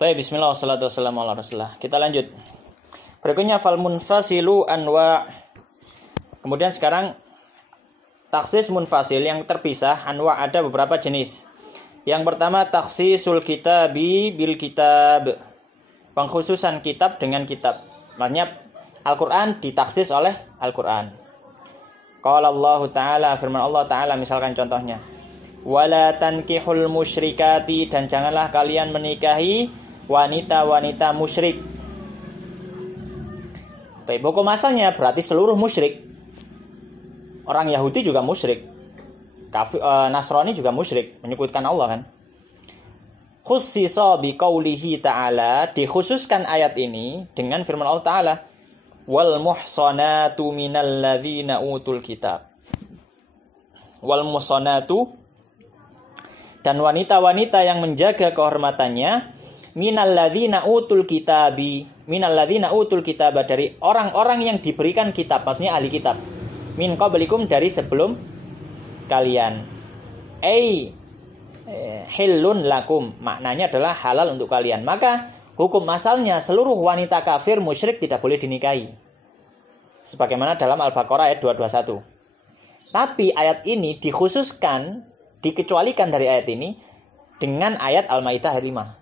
Baik, bismillah wassalatu wassalamu ala rasulillah. Kita lanjut. Berikutnya fal munfasilu anwa. Kemudian sekarang taksis munfasil yang terpisah, anwa ada beberapa jenis. Yang pertama taksisul kitabi bil kitab. Pengkhususan kitab dengan kitab. Maksudnya Al-Qur'an ditaksis oleh Al-Qur'an. Qala Allah Ta'ala, firman Allah Ta'ala misalkan contohnya. Wala tankihul musyrikati, dan janganlah kalian menikahi wanita-wanita musyrik. Baik, hukum asalnya berarti seluruh musyrik. Orang Yahudi juga musyrik. Nasrani juga musyrik, menyebutkan Allah kan. Khussisa biqaulihi ta'ala, dikhususkan ayat ini dengan firman Allah Ta'ala. Wal muhsanatu minal ladzina utul kitab. Wal muhsanatu, dan wanita-wanita yang menjaga kehormatannya minal ladzina utul kitabi, minal ladzina utul kitab, dari orang-orang yang diberikan kitab, maksudnya ahli kitab. Min qablikum, dari sebelum kalian. Hillun lakum, maknanya adalah halal untuk kalian. Maka hukum asalnya seluruh wanita kafir musyrik tidak boleh dinikahi. Sebagaimana dalam Al-Baqarah ayat 221. Tapi ayat ini dikhususkan, dikecualikan dari ayat ini dengan ayat Al-Maidah ayat 5.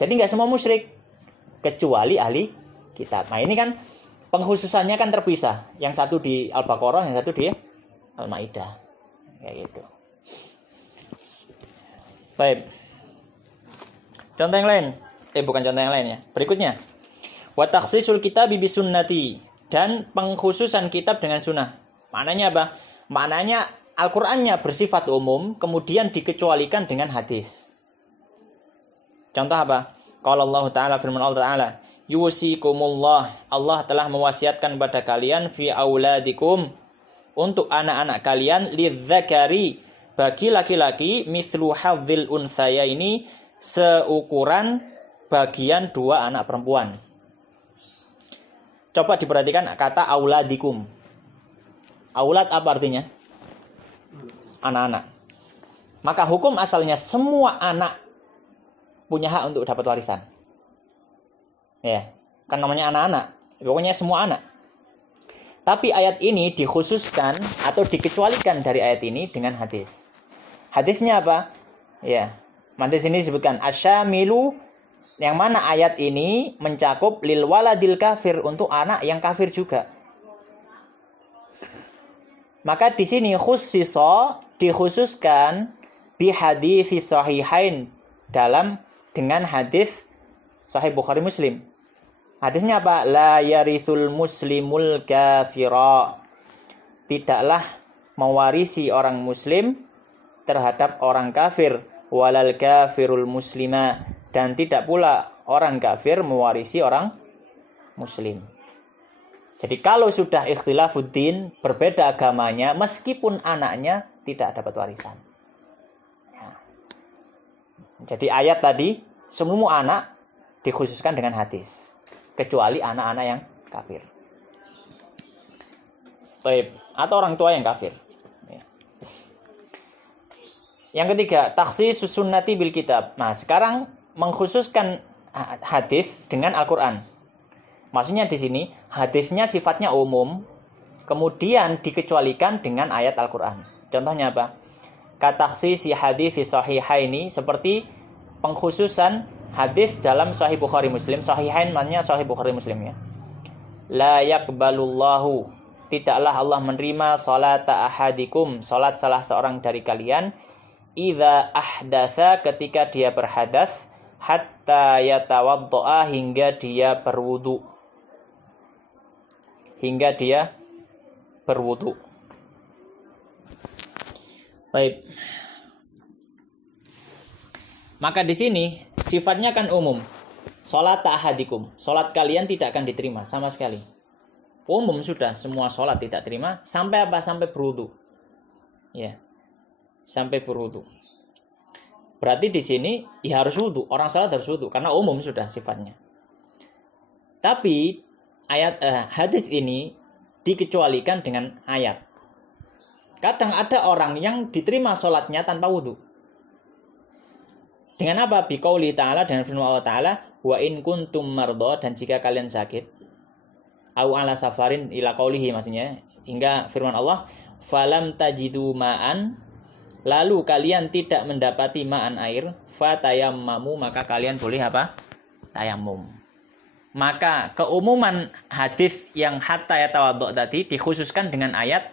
Jadi nggak semua musyrik, kecuali ahli kitab. Nah ini kan pengkhususannya kan terpisah. Yang satu di Al-Baqarah, yang satu di Al-Maidah. Kayak gitu. Baik. Contoh yang lain. Bukan contoh yang lain ya. Berikutnya. Wa takhsisul kitabi bisunnati, dan pengkhususan kitab dengan sunnah. Maknanya apa? Maknanya Al-Qur'annya bersifat umum, kemudian dikecualikan dengan hadis. Contoh apa? Qala Allah Ta'ala, firman Allah Ta'ala, yusikumullah, Allah telah mewasiatkan kepada kalian fi auladikum, untuk anak-anak kalian, lidzakari, bagi laki-laki, mislu hadzil unsaya, ini seukuran bagian dua anak perempuan. Coba diperhatikan kata auladikum. Aulad apa artinya? Anak-anak. Maka hukum asalnya semua anak punya hak untuk dapat warisan. Ya, kan namanya anak-anak. Pokoknya semua anak. Tapi ayat ini dikhususkan atau dikecualikan dari ayat ini dengan hadis. Hadisnya apa? Ya, di sini disebutkan asyamilu, yang mana ayat ini mencakup lil waladil kafir, untuk anak yang kafir juga. Maka di sini khussisa, dikhususkan bi hadits sahihain, dengan hadis Sahih Bukhari Muslim. Hadisnya apa? La yarithul muslimul kafira. Tidaklah mewarisi orang muslim terhadap orang kafir, walal kafirul muslima, dan tidak pula orang kafir mewarisi orang muslim. Jadi kalau sudah ikhtilafuddin, berbeda agamanya, meskipun anaknya tidak dapat warisan. Jadi ayat tadi, semua anak dikhususkan dengan hadis, kecuali anak-anak yang kafir. Baik, atau orang tua yang kafir. Yang ketiga, takhsis sunnati bil kitab. Nah, sekarang mengkhususkan hadis dengan Al-Qur'an. Maksudnya di sini hadisnya sifatnya umum, kemudian dikecualikan dengan ayat Al-Qur'an. Contohnya apa? Katakhsisi hadis sahihaini, seperti pengkhususan hadis dalam Sahih Bukhari Muslim. Sahihain maknanya Sahih Bukhari Muslim ya. La yaqbalullahu, tidaklah Allah menerima salata ahadikum, salat salah seorang dari kalian, idza ahdatsa, ketika dia berhadas, hatta yatawaddoa, hingga dia berwudu. Hingga dia berwudu. Baik. Maka di sini sifatnya kan umum. Salat ahadikum, salat kalian tidak akan diterima sama sekali. Umum sudah, semua salat tidak terima sampai apa? Sampai berwudu. Ya. Sampai berwudu. Berarti di sini ya harus wudu, orang salat harus wudu karena umum sudah sifatnya. Tapi ayat hadis ini dikecualikan dengan ayat. Kadang ada orang yang diterima salatnya tanpa wudu. Dengan apa? Biqauli ta'ala, dengan firman Allah Ta'ala, wa in kuntum mardha, dan jika kalian sakit, au ala safarin ila qaulihi, maksudnya hingga firman Allah, falam tajidu ma'an, lalu kalian tidak mendapati ma'an air, fatayammamu, maka kalian boleh apa? Tayamum. Maka keumuman hadis yang hatta yatawaddo tadi dikhususkan dengan ayat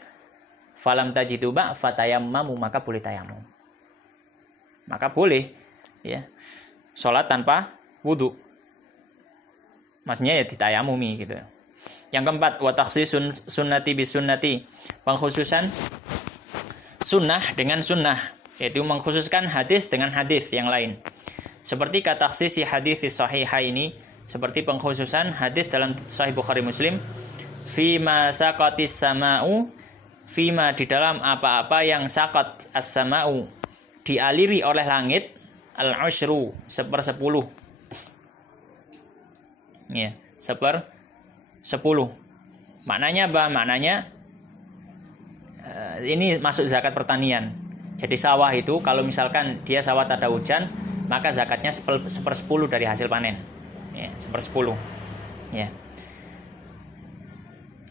falam tajidu ma fatayammamu, maka boleh tayamum. Maka boleh ya salat tanpa wudu. Maksudnya ya ditayamumi gitu. Yang keempat, wa takhsisun sunnati bis sunnati, pengkhususan sunnah dengan sunnah, yaitu mengkhususkan hadis dengan hadis yang lain. Seperti kata takhsisi hadis sahihaini, seperti pengkhususan hadis dalam Sahih Bukhari Muslim, fima saqatis sama'u, fima di dalam apa-apa yang saqat as-sama'u, dialiri oleh langit, al-ushru, 1/10. Ya, 1/10. Maknanya apa? Maknanya ini masuk zakat pertanian. Jadi sawah itu kalau misalkan dia sawah tak ada hujan, maka zakatnya 1/10 dari hasil panen. Ya, 1/10. Ya.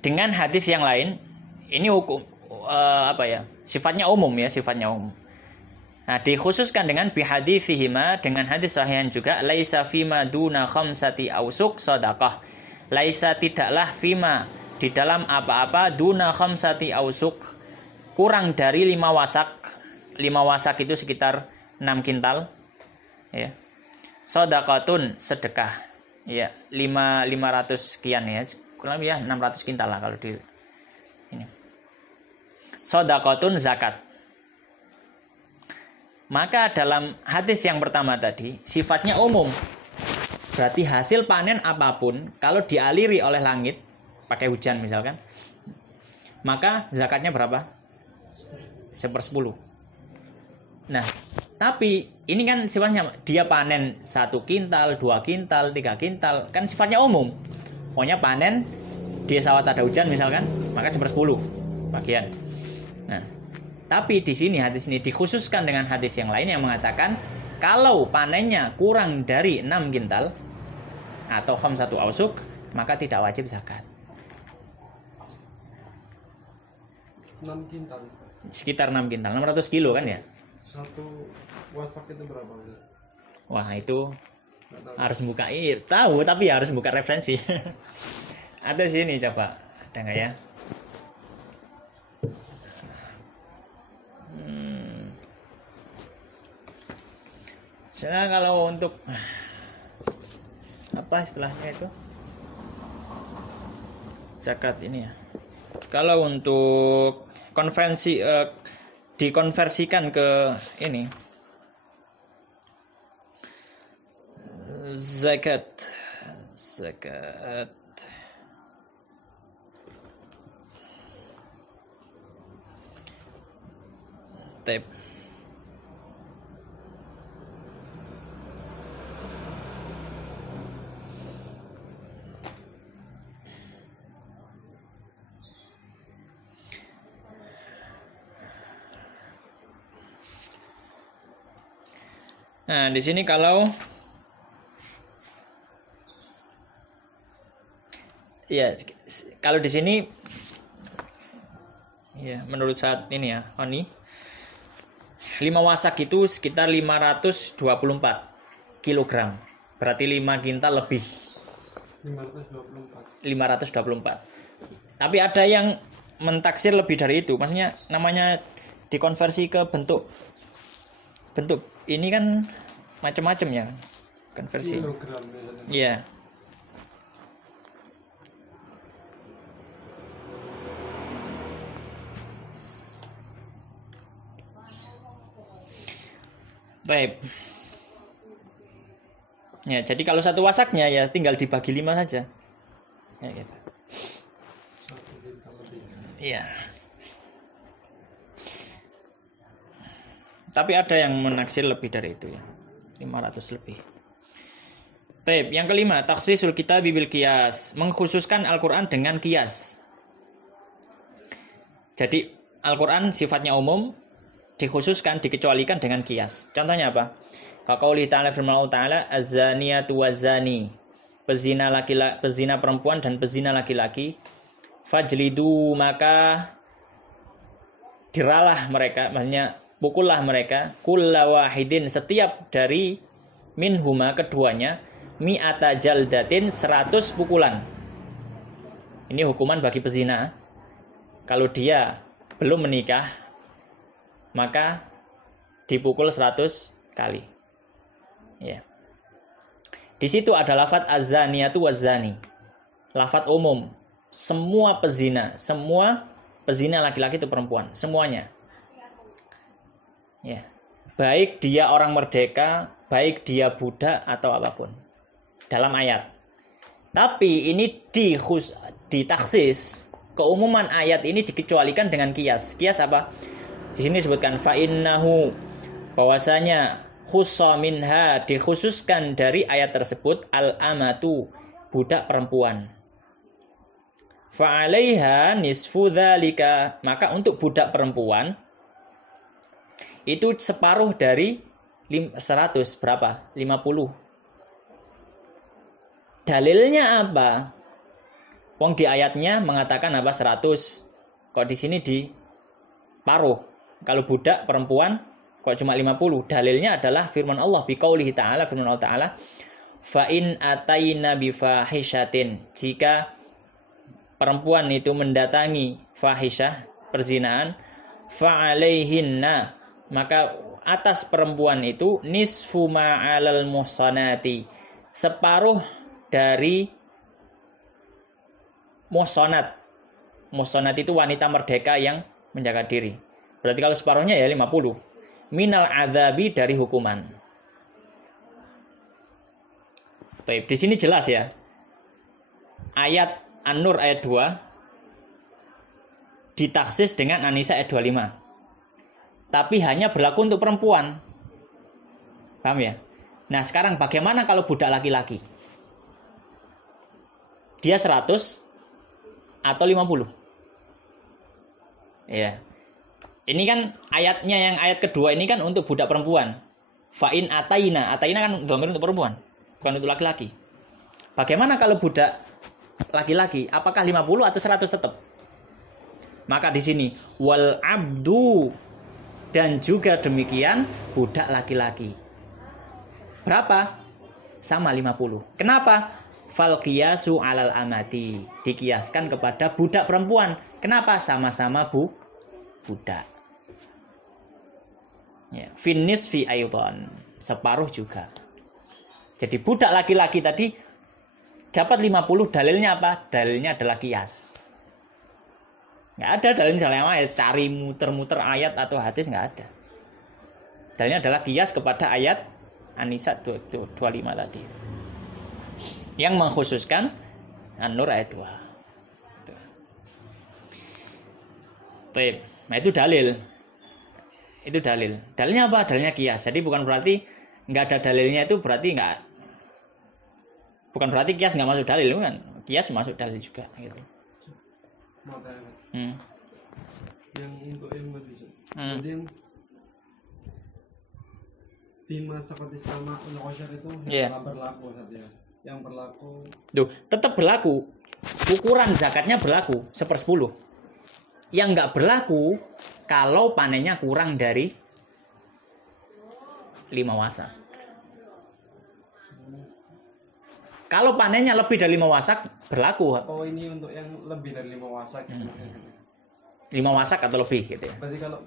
Dengan hadis yang lain, ini hukum sifatnya umum ya, sifatnya umum. Nah, dikhususkan dengan bihaditsihima, dengan hadis sahihan juga, laisa fima duna khamsati ausuk shadaqah. Laisa tidaklah fima di dalam apa-apa duna khamsati ausuk, kurang dari 5 wasak. 5 wasak itu sekitar 6 kintal. Ya. Shadaqatun, sedekah. Ya, 500 sekian ya. Kurang lebih ya 600 kintal lah kalau di ini. Shadaqatun, zakat. Maka dalam hadis yang pertama tadi sifatnya umum. Berarti hasil panen apapun kalau dialiri oleh langit pakai hujan misalkan, maka zakatnya berapa? 1/10. Nah, tapi ini kan sifatnya dia panen 1 kintal, 2 kintal, 3 kintal, kan sifatnya umum. Pokoknya panen dia sawah tak ada hujan misalkan, maka 1/10 bagian. Nah, tapi di sini hadis ini dikhususkan dengan hadis yang lain yang mengatakan kalau panennya kurang dari 6 kintal atau khamsatu ausuk, maka tidak wajib zakat. 6 kintal. Sekitar 6 kintal, 600 kilo kan ya? Satu wasak itu berapa? Wah, itu harus buka, tahu tapi harus buka referensi. Ada sini coba, ada nggak ya? Misalnya kalau untuk apa istilahnya itu zakat ini ya. Kalau untuk konvensi dikonversikan ke ini zakat tab. Nah, di sini kalau di sini ya menurut saat ini ya, ini 5 wasak itu sekitar 524 kilogram. Berarti 5 kintal lebih. 524. Tapi ada yang mentaksir lebih dari itu. Maksudnya namanya dikonversi ke bentuk. Ini kan macam-macam ya konversi. Iya. Baik. Ya, jadi kalau satu wasaknya ya tinggal dibagi 5 saja. Ya, gitu. Iya. Tapi ada yang menaksir lebih dari itu ya. 500 lebih. Baik, yang kelima, takhsisul kitabi bil qiyas, mengkhususkan Al-Qur'an dengan qiyas. Jadi Al-Qur'an sifatnya umum, dikhususkan, dikecualikan dengan qiyas. Contohnya apa? Kaqauli ta'ala firman Allah Ta'ala az-zaniyatu waz-zani. Pezina perempuan dan pezina laki-laki. Fajlidu, maka diralah mereka, maksudnya pukullah mereka, kulla wahidin, setiap dari minhuma keduanya, mi'ata jaldatin, 100 pukulan. Ini hukuman bagi pezina. Kalau dia belum menikah, maka dipukul 100 kali. Ya. Di situ ada lafadz az-zaniyatu waz-zani. Lafadz umum. Semua pezina laki-laki itu perempuan, semuanya. Ya. Baik dia orang merdeka, baik dia budak atau apapun. Dalam ayat. Tapi ini ditaksis, keumuman ayat ini dikecualikan dengan kias. Kias apa? Di sini disebutkan fa'innahu, bahwasanya khussa minha, dikhususkan dari ayat tersebut al-amatu, budak perempuan. Fa'alaiha nisfu dzalika, maka untuk budak perempuan itu separuh dari 100 berapa? 50. Dalilnya apa? Wong di ayatnya mengatakan apa 100. Kok di sini di paruh? Kalau budak perempuan kok cuma 50? Dalilnya adalah firman Allah biqaulihi ta'ala, firman Allah Ta'ala, fa in ataina bi fahishatin, jika perempuan itu mendatangi fahisyah, perzinaan, fa alaihinna, maka atas perempuan itu nisfu ma'alal muhsanati, separuh dari muhsanat. Muhsanat itu wanita merdeka yang menjaga diri. Berarti kalau separuhnya ya 50. Minal adzabi, dari hukuman. Baik, di sini jelas ya. Ayat An-Nur ayat 2 ditaksis dengan An-Nisa ayat 25. Tapi hanya berlaku untuk perempuan. Paham ya? Nah, sekarang bagaimana kalau budak laki-laki? Dia 100 atau 50? Ya. Ini kan ayatnya, yang ayat kedua ini kan untuk budak perempuan. Fa'in ataina. Ataina kan dhamir untuk perempuan, bukan untuk laki-laki. Bagaimana kalau budak laki-laki? Apakah 50 atau 100 tetap? Maka di sini wal abdu, dan juga demikian budak laki-laki. Berapa? Sama 50. Kenapa? Fal qiyasu alal amati, dikiaskan kepada budak perempuan. Kenapa? Sama-sama budak. Ya, finis fi aydan, separuh juga. Jadi budak laki-laki tadi dapat 50, dalilnya apa? Dalilnya adalah kias. Nggak ada dalilnya yang ayat, cari muter-muter ayat atau hadis, nggak ada. Dalilnya adalah kias kepada ayat An-Nisa 25 tadi, yang mengkhususkan An-Nur ayat 2. Baik. Nah, itu dalil. Itu dalil. Dalilnya apa? Dalilnya kias. Jadi bukan berarti nggak ada dalilnya itu berarti nggak. Bukan berarti kias nggak masuk dalil, kan? Kias masuk dalil juga. Gitu. Yang untuk yang berbeda. Jadi yang Fima seperti sama unokosyar itu yang berlaku saja. Yang berlaku. Tuh, tetap berlaku. Ukuran zakatnya berlaku 1/10. Yang nggak berlaku kalau panennya kurang dari 5 wasak. Kalau panennya lebih dari 5 wasak berlaku. Oh, ini untuk yang lebih dari 5 wasak. 5 wasak atau lebih gitu ya. Berarti kalau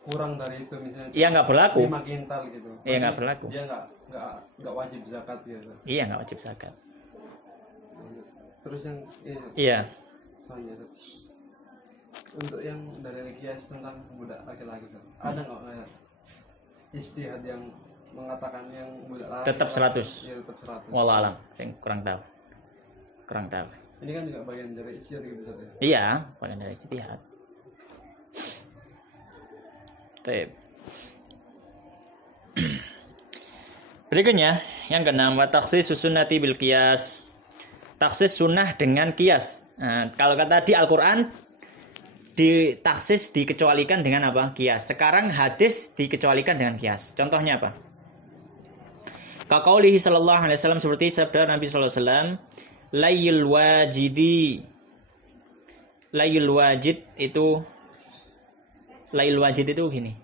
kurang dari itu misalnya. Iya, nggak berlaku. 5 kintal gitu. Iya, nggak berlaku. Dia nggak wajib zakat gitu. Iya, nggak wajib zakat. Terus yang iya. Selanjutnya. Untuk yang dari kias tentang budak laki-laki, ada nggak istihad yang mengatakan yang budak laki tetap 100? Ya, tetap 100. Wallah alam, saya kurang tahu. Ini kan juga bagian dari istihad gitu ya. Iya, bagian dari istihad. Baik. Berikutnya, yang keenam, wa takhsis sunnati bil qiyas. Taksis sunnah dengan kias. Nah, kalau kata di Al-Quran, ditaksis dikecualikan dengan apa? Kias. Sekarang hadis dikecualikan dengan kias. Contohnya apa? Kaqaulihi sallallahu alaihi wasallam, seperti sabda Nabi sallallahu alaihi wasallam, layul wajid itu gini.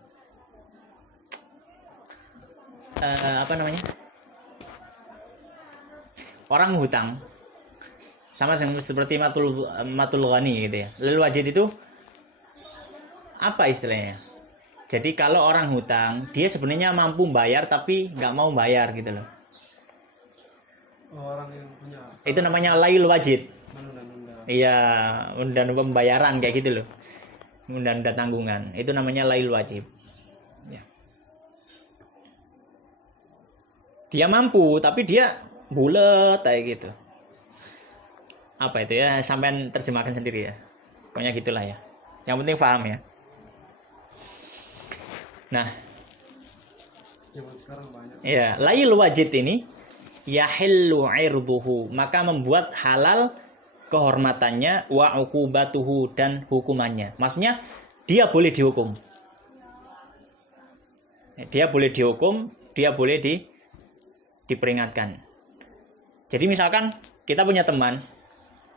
Apa namanya? Orang hutang sama seperti matul ghani gitu ya. Layul wajid itu apa istilahnya? Jadi kalau orang hutang, dia sebenarnya mampu bayar tapi nggak mau bayar gitu loh. Orang yang punya. Itu namanya layul wajid. Menunda-nunda. Iya, undang pembayaran kayak gitu loh. Undang tanggungan. Itu namanya layul wajib. Ya. Dia mampu tapi dia bulet kayak gitu. Apa itu ya? Sampai terjemahkan sendiri ya. Pokoknya gitulah ya. Yang penting paham ya. Nah, zaman sekarang banyak. Ya, layul wajid ini yahillu irduhu, maka membuat halal kehormatannya, wa uqubatuhu, dan hukumannya. Maksudnya dia boleh dihukum. Dia boleh dihukum, dia boleh diperingatkan. Jadi misalkan kita punya teman,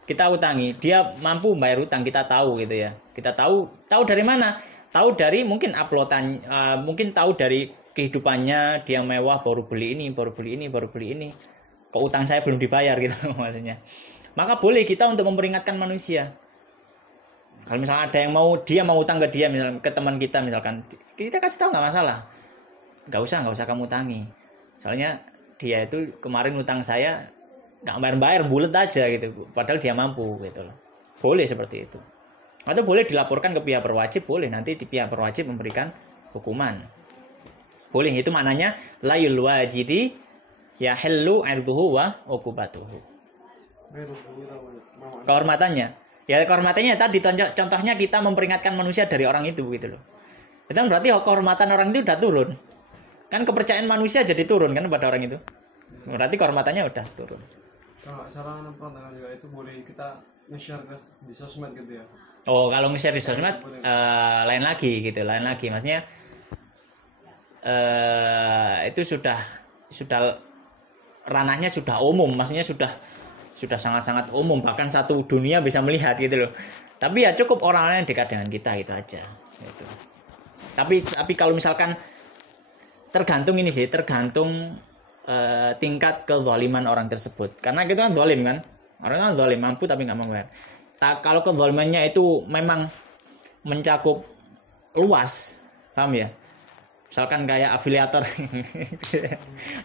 kita utangi, dia mampu bayar utang, kita tahu gitu ya. Kita tahu dari mana? Tahu dari mungkin uploadan, mungkin tahu dari kehidupannya, dia mewah, baru beli ini. Kok utang saya belum dibayar gitu maksudnya. Maka boleh kita untuk memperingatkan manusia. Kalau misalnya ada yang dia mau utang ke dia, misalnya ke teman kita misalkan, kita kasih tahu nggak masalah. Nggak usah kamu utangi. Soalnya dia itu kemarin utang saya nggak bayar bulet aja gitu. Padahal dia mampu gitu loh. Boleh seperti itu. Atau boleh dilaporkan ke pihak berwajib, boleh nanti di pihak berwajib memberikan hukuman. Boleh, itu maknanya layul wajidi yahillu irduhu wa uqubatuhu. Kehormatannya. Ya kehormatannya tadi contohnya kita memperingatkan manusia dari orang itu gitu loh. Itu berarti kehormatan orang itu udah turun. Kan kepercayaan manusia jadi turun kan pada orang itu. Berarti kehormatannya udah turun. Kalau sarana perdagangan juga itu boleh kita nge-share di sosmed gitu ya. Oh, kalau nge-share di sosmed lain lagi gitu, lain lagi. Maksudnya itu sudah ranahnya sudah umum, maksudnya sudah sangat-sangat umum, bahkan satu dunia bisa melihat gitu loh. Tapi ya cukup orang-orang yang dekat dengan kita itu aja gitu. Tapi kalau misalkan tergantung tingkat kezaliman orang tersebut. Karena kita kan zalim kan. Orang kan zalim, mampu tapi nggak mau bayar. Kalau kezalimannya itu memang mencakup luas, paham ya? Misalkan kayak afiliator.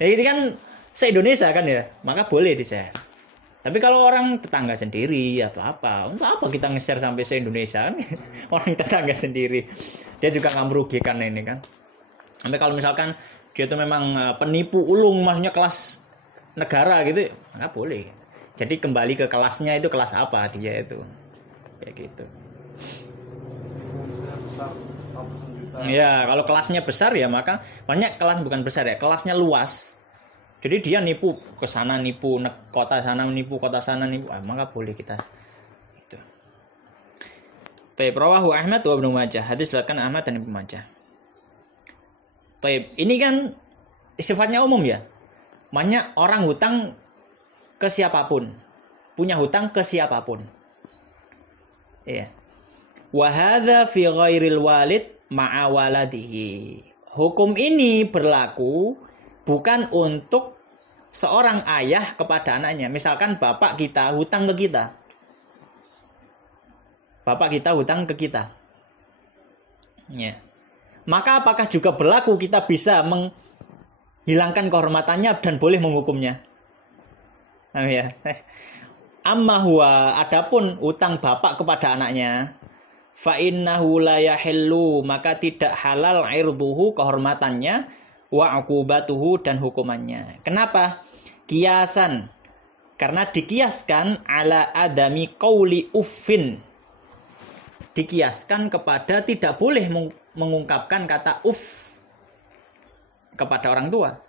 Ya ini kan se-Indonesia kan ya, maka boleh di-share. Tapi kalau orang tetangga sendiri atau apa, untuk apa kita nge-share sampai se-Indonesia kan? Orang tetangga sendiri, dia juga nggak merugikan ini kan. Sampai kalau misalkan dia itu memang penipu ulung, maksudnya kelas negara gitu, maka boleh. Jadi kembali ke kelasnya, itu kelas apa dia itu, kayak gitu. Ya kalau kelasnya besar ya maka banyak kelas bukan besar ya, kelasnya luas. Jadi dia nipu ke sana, nipu kota sana, nipu kota sana, maka boleh kita. Itu. Baik, rawahu Ahmad wa Ibnu Majah. Hadis riwayatkan Ahmad dan Ibnu Majah. Baik, ini kan sifatnya umum ya. Banyak orang hutang ke siapapun, punya hutang ke siapapun. Iya. Wa hadza fi ghairil walid ma'a waladihi. Hukum ini berlaku bukan untuk seorang ayah kepada anaknya. Misalkan bapak kita hutang ke kita. Bapak kita hutang ke kita. Ya. Maka apakah juga berlaku kita bisa menghilangkan kehormatannya dan boleh menghukumnya? Ya. Amma huwa, adapun utang bapak kepada anaknya, fa innahu la yahillu, maka tidak halal irduhu, kehormatannya, wa uqubatuhu, dan hukumannya. Kenapa? Kiasan, karena dikiaskan ala adami qauli uffin, dikiaskan kepada tidak boleh mengungkapkan kata uff kepada orang tua.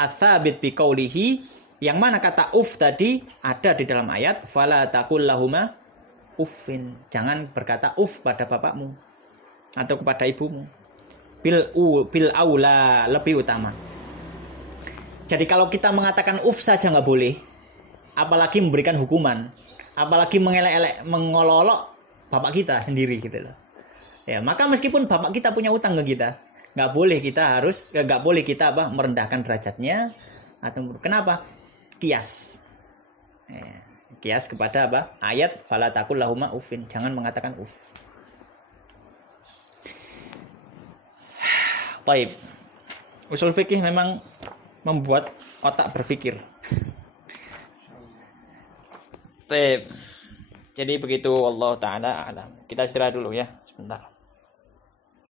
Ats-tsabit bi qaulihi, yang mana kata uff tadi ada di dalam ayat, fala taqul lahuma uffin, jangan berkata uff pada bapakmu atau kepada ibumu. Bil aula, lebih utama. Jadi kalau kita mengatakan uf saja nggak boleh, apalagi memberikan hukuman, apalagi mengelek-elek, mengolok bapak kita sendiri gitu loh. Ya, maka meskipun bapak kita punya utang ke kita, nggak boleh kita merendahkan derajatnya atau kenapa? Kias. Ya, kias kepada apa? Ayat fala taqul lahuma uffin, jangan mengatakan uf. Taib. Usul fikih memang membuat otak berpikir. Taib. Jadi begitu, Allah taala alam. Kita istirahat dulu ya sebentar.